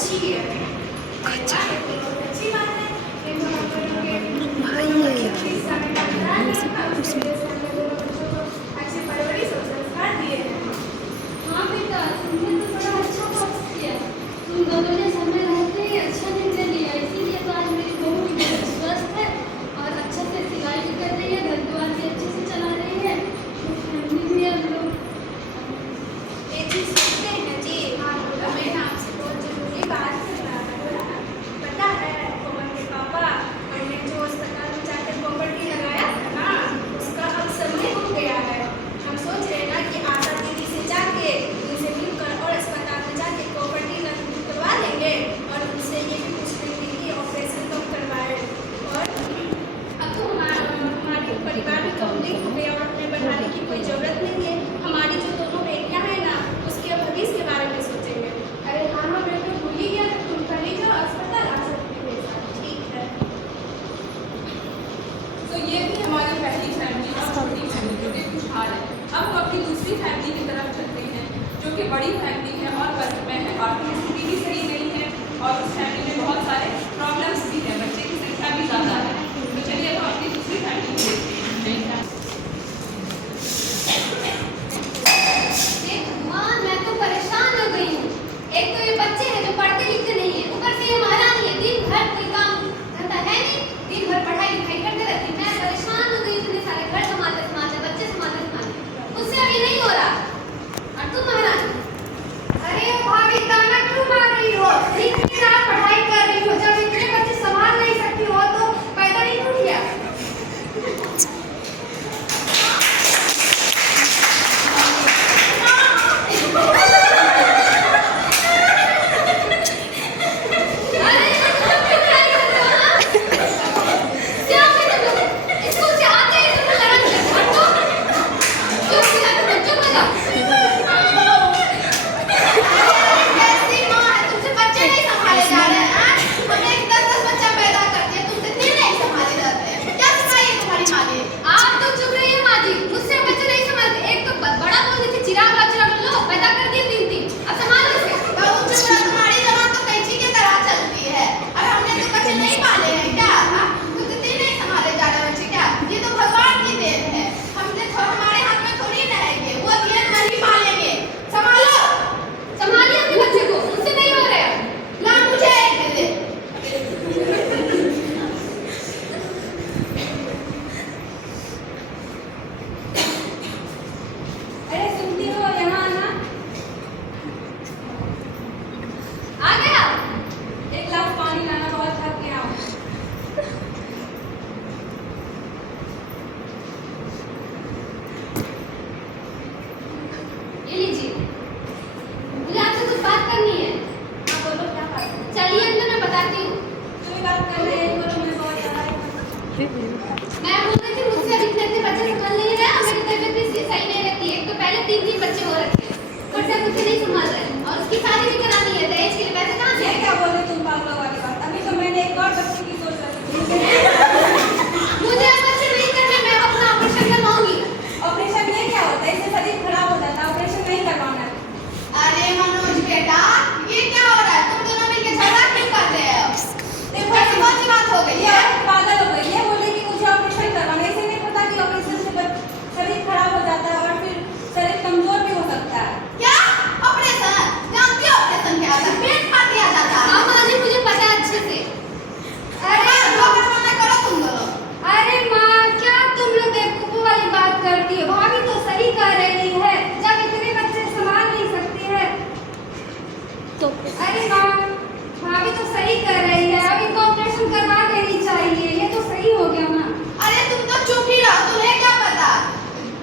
अच्छी है। अच्छा अच्छी बात है। लेकिन हम लोगों के भाई दोनों ये बच्चों को क्या इस समय का पढ़ा दिया ना, उसकी वजह से हम लोग दोनों बच्चों को अच्छे परवरिश और संस्कार दिए हैं। हाँ बेटा, तुमने तो बड़ा अच्छा काम किया। तुम दोनों ने समय रहते ही अच्छा निर्णय लिया, इसीलिए तो आज मेरी बहू भी बहुत स्वस्थ है और अच्छा से सिलाई भी कर रही है, घर द्वार भी अच्छे से चला रही है, फैमिली भी है हम लोग। एक चीज सुनते हैं जी, हमें ना आपसे बहुत जरूरी बात करना है। पता है कोमल के पापा हमने जो अस्पताल में जाकर प्रॉपर्टी लगाया था ना, उसका अब समय हो गया है। हम सोच रहे हैं ना कि आशा दीदी से जाके उनसे मिलकर और अस्पताल में जाके प्रॉपर्टी करवा लेंगे और उनसे ये भी पूछ लेंगे कि ऑपरेशन कब करवाए। और अब तो हमारे परिवार भी कम्प्लीट हो गया और अपने बढ़ाने की कोई जरूरत नहीं है। हमारी जो दोनों बेटियां हैं ना, उसके भविष्य के बारे में सोचेंगे। अरे हाँ हाँ बेटे, भूल ही गया, तुम कल ही जाओ अस्पताल, आ सकती हो मेरे साथ। ठीक है। तो ये भी हमारी पहली फैमिली और छोटी फैमिली जो कि खुशहाल है। अब हम अपनी दूसरी फैमिली की तरफ चलते हैं जो कि बड़ी फैमिली है और बस में है, आर्थिक स्थिति भी सही नहीं है और उस फैमिली में बहुत सारे प्रॉब्लम्स भी हैं, बच्चे की संख्या भी ज़्यादा है। तो चलिए अब हम अपनी दूसरी फैमिली को देखते हैं। भगवान, मैं तो परेशान हो गई हूँ। एक तो ये बच्चे हैं जो पढ़ते लिखते नहीं है, ऊपर से ये महारानी है, दिन भर कोई काम धंधा है नहीं, दिन भर पढ़ाई लिखाई करते रहती है। मैं परेशान हो गई, इतने सारे घर संभालते बच्चे संभालते मुझसे अब ये नहीं हो रहा। और तुम महारानी, अरे भाभी, ताना क्यों मार रही हो? इतनी रात पढ़ाई कर रही हो, जब इतने बच्चे संभाल नहीं सकती हो तो पैदा नहीं क्यों किया? मैं बोल रही थी मुझसे अब इतने बच्चे संभाल नहीं रहे, मेरी तबीयत भी सही नहीं रहती है। एक तो पहले 3 बच्चे हो रखे हैं, ऊपर से मुझसे नहीं संभाल रहे और उसकी शादी भी करानी है, दहेज के लिए पैसे कहाँ से? क्या बोल रहे तुम पागलों वाली बात? अभी तो मैंने एक और बच्चे की सोच रखी थी। मुझे अब बच्चे नहीं करने, मैं अपना ऑपरेशन करवाऊंगी। ऑपरेशन में क्या होता है? इससे शरीर खराब हो जाता है, ऑपरेशन नहीं करवाना है। अरे मनोज बेटा, ये क्या हो रहा है? तुम दोनों मिलकर झगड़ा क्यों कर रहे हो? देखो बहुत बात हो गई ये है। पागल हो गई है, बोले कि मुझे ऑपरेशन करवाना है। इसे नहीं पता कि ऑपरेशन से शरीर खराब हो जाता है और फिर शरीर कमजोर भी हो सकता है। क्या ऑपरेशन? जानती हो ऑपरेशन क्या होता है? पेट फाड़ दिया जाता है। हाँ माँ जी, मुझे पता है अच्छे से। अरे जो करवाना करो तुम दोनों। अरे माँ, क्या तुम लोग बेवकूफों वाली बात करती हो? भाभी तो सही कह रही है, जब इतने बच्चे संभाल नहीं सकती है तो। अरे माँ, भाभी तो सही कर रही है, अब इनको ऑपरेशन करवा देनी चाहिए, ये तो सही हो गया ना। अरे तुम तो चुप ही रहो, तुम्हें क्या पता?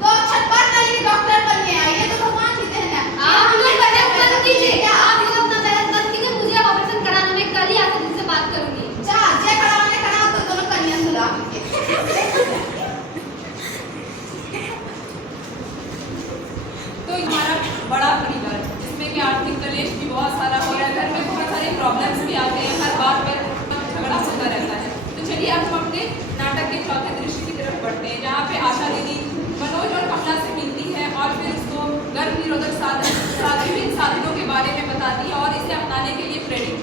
तो छत पर नहीं डॉक्टर बन के आई, ये तो भगवान की देन है। आप लोग बहस बंद कीजिए, आप लोग अपना बहस बंद कीजिए, मुझे ऑपरेशन कराना, मैं कल ही आकर तुमसे बात करूंगी। जा जे कराने कराओ, तो दोनों कन्या सुला के। तो हमारा बड़ा परिवार जिसमें कि आर्थिक कलेश भी बहुत सारा हो रहा है, घर में बहुत सारे प्रॉब्लम्स भी आते हैं, हर बात पर झगड़ा होता रहता है। तो चलिए अब हम अपने नाटक के चौथे दृश्य की तरफ बढ़ते हैं, जहाँ पे आशा दीदी मनोज और कमला से मिलती है और फिर उसको गर्भ निरोधक साधनों के बारे में बताती है और इसे अपनाने के लिए प्रेरित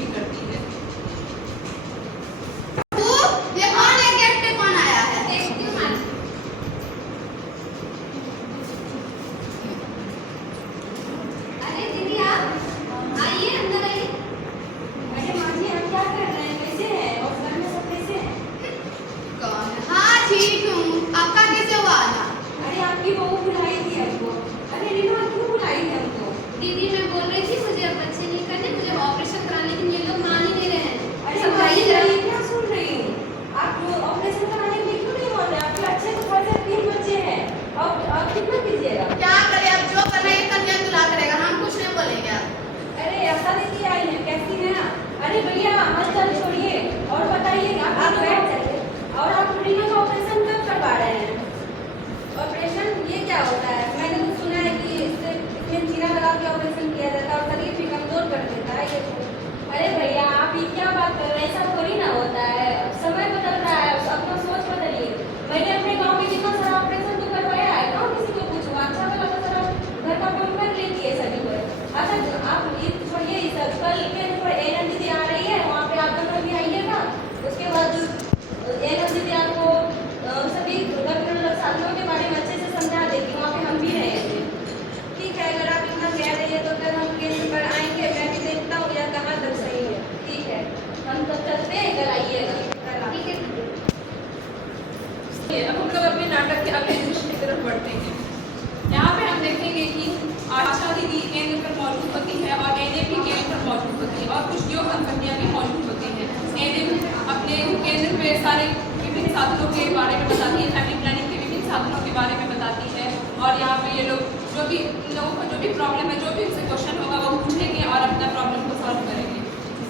और कुछ योग संपत्तियाँ भी मौजूद होती हैं। एनिम अपने केंद्र में सारे विभिन्न साधनों के बारे में बताती है, फैमिली प्लानिंग के विभिन्न साधनों के बारे में बताती है। और यहाँ पे ये लोग जो भी लोगों को जो भी प्रॉब्लम है, जो भी उनसे क्वेश्चन होगा वो पूछेंगे और अपना प्रॉब्लम को सॉल्व करेंगे।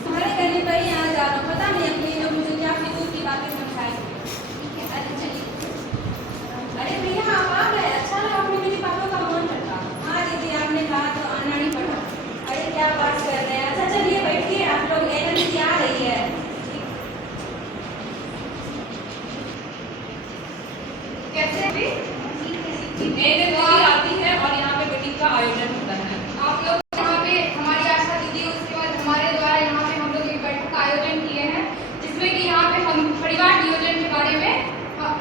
हमारे गली पर ही यहाँ जा रहा हूँ, पता नहीं अपनी लोग मुझे क्या फिजूल की बातें समझाएंगे। अरे चलिए। अरे भैया आप आ गए, अच्छा लगा, अपने मेरी बातों का मन रखा। हाँ दीदी आपने कहा तो आना नहीं पड़ा। अरे क्या बात कर रहे हैं, अच्छा चलिए बैठिए, आप लोग एनम दीदी आ रही है। कैसे भी? एनिम आती है और यहाँ पे मीटिंग का आयोजन होता है। आप लोग यहाँ पे हमारी आशा दीदी, उसके बाद हमारे द्वारा यहाँ पे हम लोग एक बैठक का आयोजन किए हैं, जिसमें कि यहाँ पे हम परिवार नियोजन के बारे में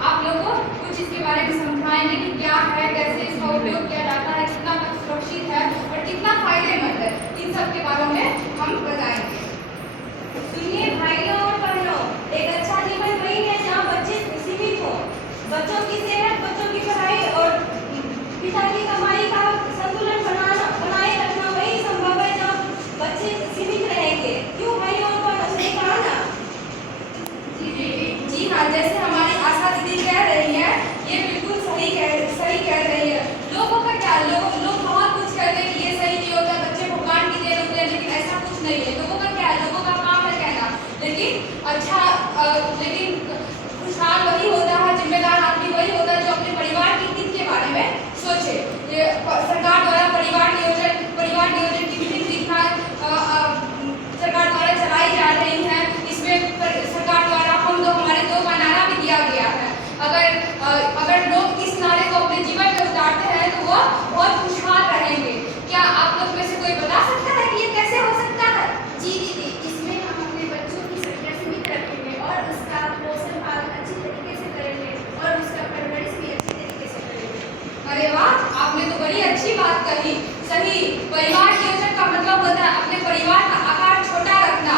आप लोगों को कुछ इसके बारे में समझाएंगे कि क्या है, कैसे इसका उपयोग किया जाता है, कितना सुरक्षित है और कितना फायदेमंद है, इन सब के बारे में हम बताएंगे। सुनिए भाइयों और बहनों, एक अच्छा जीवन वही है जहाँ बच्चे सीमित हो। बच्चों की सेहत, बच्चों की पढ़ाई और पिता की कमाई का संतुलन बनाए रखना वही संभव है जहाँ बच्चे सीमित रहेंगे। क्यों भाइयों और बहनों, सही कहा ना? जी हाँ, जैसे हमारी आशा दीदी कह रही है, ये बिल्कुल सही कह रही है। लोगों का क्या, लोग बहुत कुछ कहते हैं कि ये सही नहीं होता, बच्चे भगवान की देन होते हैं, लेकिन ऐसा कुछ नहीं है। लोगों का क्या, लोगों का काम है कहना, लेकिन खुशहाल वही होता है, जिम्मेदार आदमी वही होता है जो अपने परिवार के हित के बारे में सोचे। ये सरकार द्वारा परिवार नियोजन की विभिन्न विधियां सरकार द्वारा चलाई जा रही हैं। इसमें सरकार द्वारा हमारे दो का नारा भी दिया गया है। अगर लोग इस नारे को अपने जीवन में उतारते हैं तो वो बहुत खुशहाल रहेंगे। क्या आप लोग में से कोई बता सकता है कि ये कैसे हो सकता है? जी दीदी, इसमें हम अपने बच्चों की संख्या सीमित रखेंगे और उसका पोषण पालन अच्छी तरीके से करेंगे और उसका परवरिश भी अच्छी तरीके से करेंगे। अरे वाह, आपने तो बड़ी अच्छी बात कही। सही, परिवार नियोजन का मतलब होता है अपने परिवार का आकार छोटा रखना।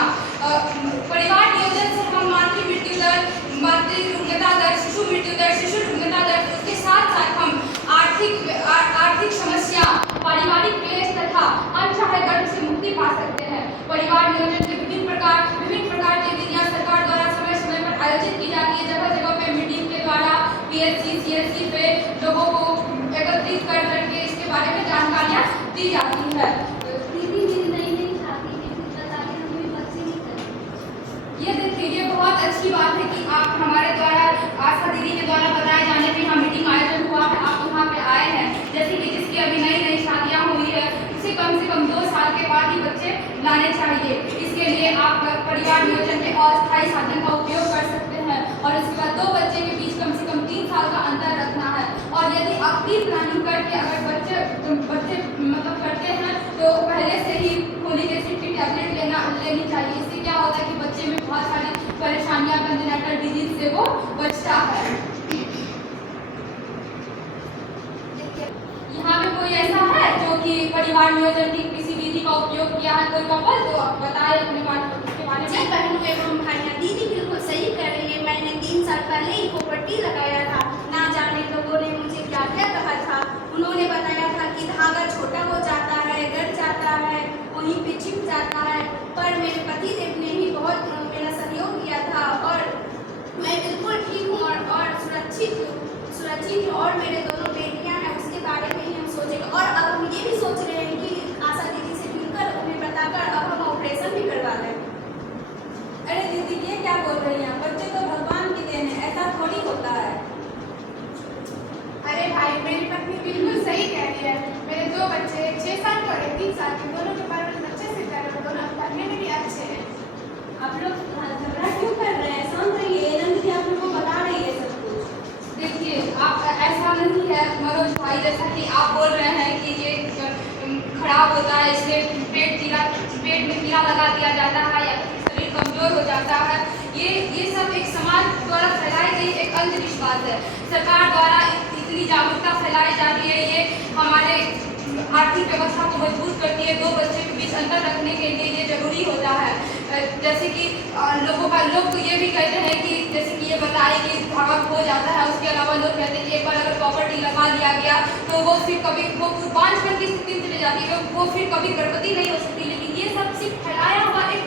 परिवार नियोजन से हम मातृ मृत्यु दर, मातृ रुग्णता दर, शिशु मृत्यु दर, शिशु रुग्णता दर, उसके साथ साथ हम आर्थिक समस्या, पारिवारिक क्लेश तथा अनचाहे गर्भ से मुक्ति पा सकते हैं। परिवार नियोजन के विभिन्न प्रकार की विधियां सरकार द्वारा समय समय पर आयोजित की जाती है। जगह जगह पे मीटिंग के द्वारा PHC CHC पे लोगों को एकत्रित कर करके इसके बारे में जानकारियां दी जाती है। ये देखिए, ये बहुत अच्छी बात है कि आप हमारे द्वारा, आशा दीदी के द्वारा बताए जाने पे यहाँ मीटिंग आयोजन हुआ है, आप यहाँ पे आए हैं। जैसे कि जिसकी अभी नई शादियाँ हुई है, उसे कम से कम 2 साल के बाद ही बच्चे लाने चाहिए। इसके लिए आप परिवार नियोजन के अस्थायी साधन का उपयोग कर सकते हैं और उसके बाद 2 बच्चे के बीच कम से कम 3 साल का अंतर रखना है। और यदि आप प्री प्लानिंग करके अगर बच्चे मतलब करते हैं तो पहले से ही फोलिक एसिड की टैबलेट लेनी चाहिए। इससे क्या होता है कि बच्चे में बहुत सारी परेशानियां, कंजेनिटल डिजीज से वो बचता है। यहाँ पे कोई ऐसा है जो कि परिवार नियोजन की किसी विधि का उपयोग किया है, कोई कपल, तो आप बताए अपने बारे में। जी बहनों एवं भाइयां, दीदी बिल्कुल सही कर रही है। मैंने 3 साल पहले ही कोपर्टी लगाया था। ना जाने लोगों ने मुझे क्या क्या कहा था। उन्होंने बताया था कि धागा छोटा हो जाता है, गड़ जाता है, वहीं पे छिप जाता है, पर मेरे पति देव ने ही बहुत मेरा सहयोग किया था और मैं बिल्कुल ठीक हूँ और सुरक्षित हूँ। और मेरे दोनों बेटियाँ हैं, उसके बारे में ही हम सोचेंगे। और अब हम ये भी सोच रहे हैं कि आशा दीदी से मिलकर उन्हें बताकर अब हम ऑपरेशन भी करवा लें। अरे दीदी, ये क्या बोल रही हैं? बच्चे तो भगवान की देन है, ऐसा थोड़ी होता है। अरे भाई, मेरी पत्नी बिल्कुल सही कह रही है। मेरे 2 बच्चे 6 साल के और 3 साल के, दोनों के परवरिश अच्छे से कर रहे हैं, दोनों पढ़ने में भी अच्छे हैं। आप लोग झगड़ा क्यों कर रहे हैं? शांत रहिए, एनम दीदी आप लोग को बता रही है सब कुछ। देखिए, आप ऐसा नहीं है मनोज भाई, जैसा कि आप बोल रहे हैं कि ये खराब होता है, इससे पेट में कीड़ा लगा दिया जाता है या फिर शरीर कमजोर हो जाता है। ये सब एक समाज द्वारा फैलाई गई एक अंधविश्वास है। सरकार द्वारा इतनी जागरूकता फैलाई जा रही है, ये हमारे आर्थिक व्यवस्था को मजबूत करती है। 2 बच्चे के बीच अंतर रखने के लिए ये जरूरी होता है। जैसे कि लोग तो ये भी कहते हैं कि जैसे कि ये बताए कि धागा खो जाता है, उसके अलावा लोग कहते हैं कि एक बार अगर प्रॉपर्टी लगा लिया गया तो वो फिर कभी वो बांझपन की स्थिति में चले जाती है, वो फिर कभी गर्भवती नहीं हो सकती। लेकिन ये सब सिर्फ फैलाया हुआ एक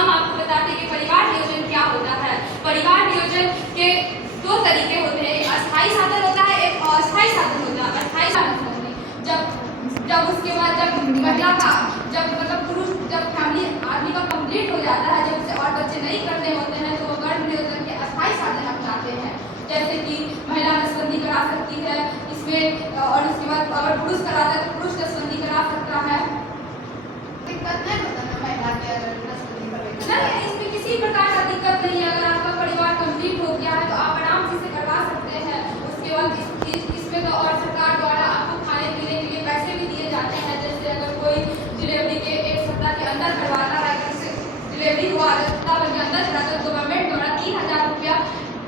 हम आपको बताते हैं कि परिवार नियोजन क्या होता है। परिवार नियोजन के दो तरीके होते हैं, एक अस्थायी साधन होता है, एक अस्थायी साधन होता है। अस्थायी साधन जब उसके बाद जब महिला का जब फैमिली आदमी का कंप्लीट हो जाता है, जब उसे और बच्चे नहीं करने होते हैं, तो वो गर्भ निरोधन के अस्थायी साधन अपनाते हैं। जैसे कि महिला नसबंदी करा सकती है इसमें, और उसके बाद अगर पुरुष कराता है तो पुरुष नसबंदी करा सकता है। दिक्कत नहीं होता ना महिला के अगर नसबंदी करने नहीं, इसमें किसी प्रकार का दिक्कत नहीं है। अगर आपका परिवार कंप्लीट हो गया है तो आप आराम से इसे करवा सकते हैं। उसके बाद इसमें तो और सरकार द्वारा आपको खाने पीने के लिए पैसे भी दिए जाते हैं। जैसे अगर कोई डिलीवरी के 1 सप्ताह के अंदर करवाता है, डिलीवरी हुआ 10 सप्ताह के अंदर कराता है, तो गवर्नमेंट द्वारा 3000 रुपया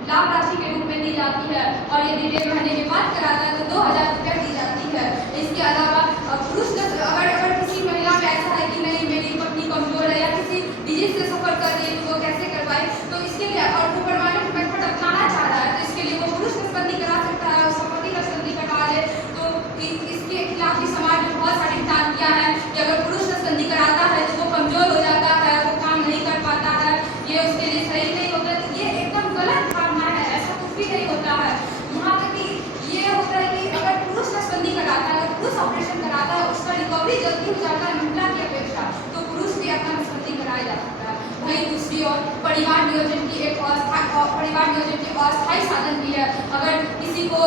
लाभ राशि के रूप में दी जाती है। और यदि 1.5 महीने के बाद कराता है तो 2000 रुपया दी जाती है। इसके अलावा पुरुष अगर किसी महिला में ऐसा है कि नहीं मेरी पत्नी कमजोर है या किसी डिजीज से सफर कर रही है तो वो कैसे करवाए, तो इसके लिए और ऊपर वाले मेथड अपनाना चाह रहा है तो इसके लिए वो पुरुष नसबंदी करा सकता है और संपत्ति नसबंदी करवा ले। तो इसके खिलाफ भी समाज में बहुत सारी भ्रांतियां हैं कि अगर पुरुष नसबंदी कराता है तो वो कमजोर हो जाता है, वो काम नहीं कर पाता है, ये उसके लिए सही नहीं होता। तो ये एकदम गलत धारणा है, ऐसा कुछ भी नहीं होता है। यहाँ तक कि ये होता है कि अगर पुरुष नसबंदी कराता है, अगर पुरुष ऑपरेशन कराता है, उसका रिकवरी जल्दी हो जाता है महिला की अपेक्षा, तो पुरुष भी अपना नसबंदी कराया जा सकता है। वहीं दूसरी ओर परिवार नियोजन की एक अस्थायी साधन भी है। अगर किसी को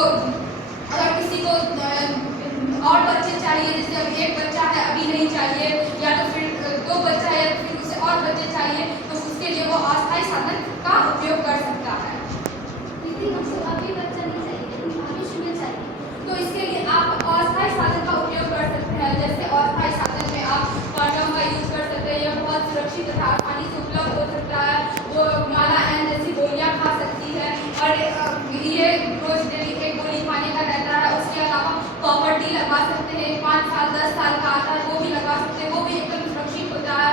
और बच्चे चाहिए, जैसे अभी 1 बच्चा है अभी नहीं चाहिए, या तो फिर 2 बच्चा है या तो फिर उसे और बच्चे चाहिए, तो उसके लिए वो अस्थायी साधन का उपयोग कर सकता है। दीदी हमको अभी बच्चा नहीं चाहिए लेकिन भविष्य में चाहिए, तो इसके लिए आप अस्थायी साधन का उपयोग कर सकते हैं। जैसे अस्थायी साधन में आप कॉन्डोम का यूज कर सकते हैं, यह बहुत सुरक्षित तथा आसानी से उपलब्ध हो सकता है। वो माला एन जैसी गोलियां खा सकती है और ये रोज डेली 1 गोली खाने का रहता है। उसके अलावा प्रॉपर्टी लगवा सकते हैं, 5 साल 10 साल का आता है वो भी लगवा सकते हैं, वो भी एकदम सुरक्षित होता है।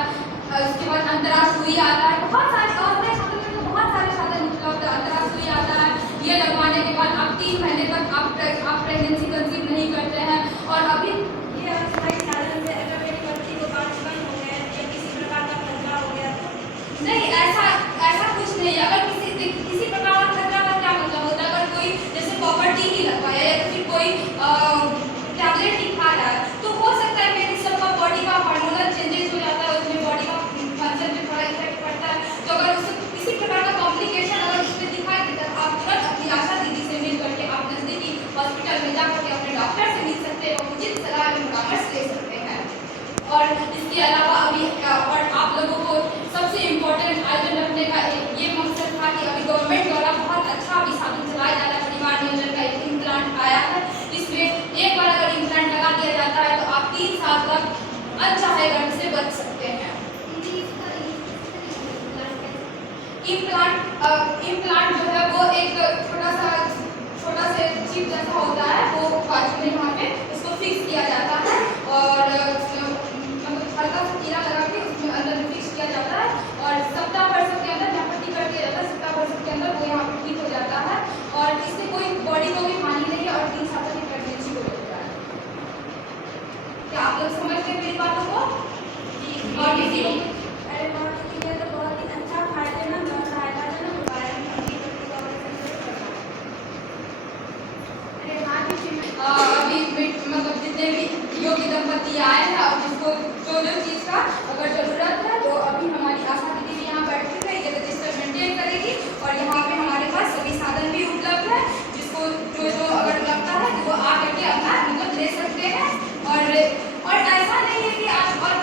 उसके बाद अंतराल सुई आता है, बहुत सारे अस्थायी साधन में बहुत सारे साधन उपलब्ध है। अंतराल सुई आता है, ये लगवाने के बाद आप 3 महीने तक आप प्रेगनेंसी कंसीव नहीं करते हैं। और अभी ये अस्थायी साधन से अगर मेरी बच्ची को बांझपन हो गया या किसी प्रकार का खतरा हो गया तो नहीं, ऐसा कुछ नहीं है। अगर किसी प्रकार का खतरा का क्या मतलब होता है, अगर कोई जैसे प्रॉपर्टी ही लगवाया या फिर कोई टैबलेट ही खा रहा है तो हो सकता है कि सबका बॉडी का हार्मोनल चेंजेस हो जाता है, उसमें बॉडी का फंक्शन पे थोड़ा इफेक्ट पड़ता है। तो अगर उससे किसी प्रकार का कॉम्प्लिकेशन अगर उसमें दिखाई देता है, आप तुरंत अपनी आशा दीदी से मिल करके आप नजदीकी हॉस्पिटल में जाकर के अपने डॉक्टर से मिल सकते हैं और उचित सलाह एवं परामर्श ले सकते हैं। और इसके अलावा अभी और आप लोगों को सबसे इम्पोर्टेंट आयोजन रखने का ये मकसद था कि अभी गवर्नमेंट द्वारा बहुत अच्छा अभी साधन चलाया जा रहा है। परिवार नियोजन का एक इम्प्लांट आया है, इसमें एक बार अगर इम्प्लांट लगा दिया जाता है तो आप 3 साल तक अनचाहे गर्भ से बच सकते हैं। इम्प्लांट जो है वो एक छोटा सा चिप जैसा होता है, वो बाजू में यहाँ पे उसको फिक्स किया जाता है और हल्का सा कीड़ा लगा के उसमें अंदर में फिक्स किया जाता है और सप्ताह भर के अंदर यहाँ पट्टी कर दिया जाता है। सप्ताह भर के अंदर वो यहाँ पे ठीक हो जाता है और इससे कोई बॉडी को भी हानि नहीं है और 3 साल तक प्रेगनेंसी को रोकता है। क्या आप लोग समझते हैं मेरी बातों को? और किसी को अरे बहुत ये तो बहुत ही अच्छा फायदेमंद और सहायताजनक उपाय है। अरे हाँ दीदी अभी मतलब जितने भी योग्य दंपति आए हैं और जिसको जो चीज़ का अगर ज़रूरत है तो अभी हमारी आशा दीदी भी यहाँ बैठ के ये रजिस्टर मेंटेन करेगी और यहाँ पे हमारे पास सभी साधन भी उपलब्ध है, जिसको जो अगर लगता है तो वो आ करके अपना मतलब ले सकते हैं। और ऐसा नहीं है कि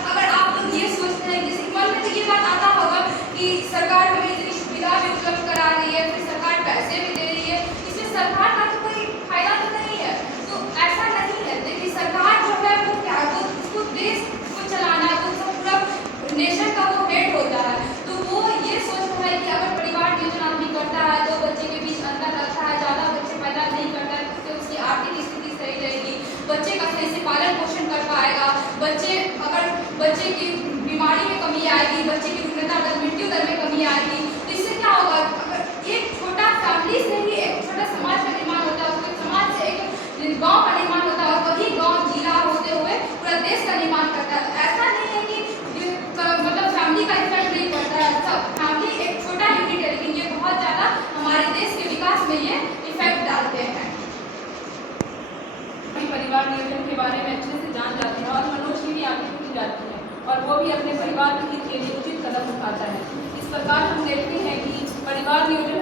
अगर आप लोग ये सोचते हैं किसी मन में तो ये बात आता होगा कि सरकार हमें इतनी सुविधा भी उपलब्ध करा रही है, फिर सरकार पैसे भी दे रही है, इसमें सरकार का तो कोई फायदा तो नहीं है। तो ऐसा नहीं है, देखिए सरकार जो है वो क्या वो उसको देश को चलाना है, वो सब पूरा नेशन का वो हेड होता है। तो वो ये सोचता है कि अगर परिवार नियोजन आदमी करता है तो बच्चे के बीच अंतर रखता है, ज़्यादा बच्चे पैदा नहीं करता है, उससे उसकी आर्थिक स्थिति सही रहेगी, बच्चे का सही से पालन पोषण कर पाएगा, बच्चे की बीमारी में कमी आएगी, बच्चे की रुग्णता दर मृत्यु दर में कमी आएगी। तो इससे क्या होगा, अगर एक छोटा फैमिली से ही एक छोटा समाज का निर्माण होता है, उसके समाज से एक गांव का निर्माण होता है और वही गांव जिला होते हुए पूरा देश का निर्माण करता है। ऐसा नहीं है कि मतलब फैमिली का इफेक्ट नहीं पड़ता है, बारे में अच्छे से जान जाते हैं और मनोज की भी आंखें खुल जाती हैं और वो भी अपने परिवार के हित के लिए उचित कदम उठाता है। इस प्रकार हम देखते हैं कि परिवार नियोजन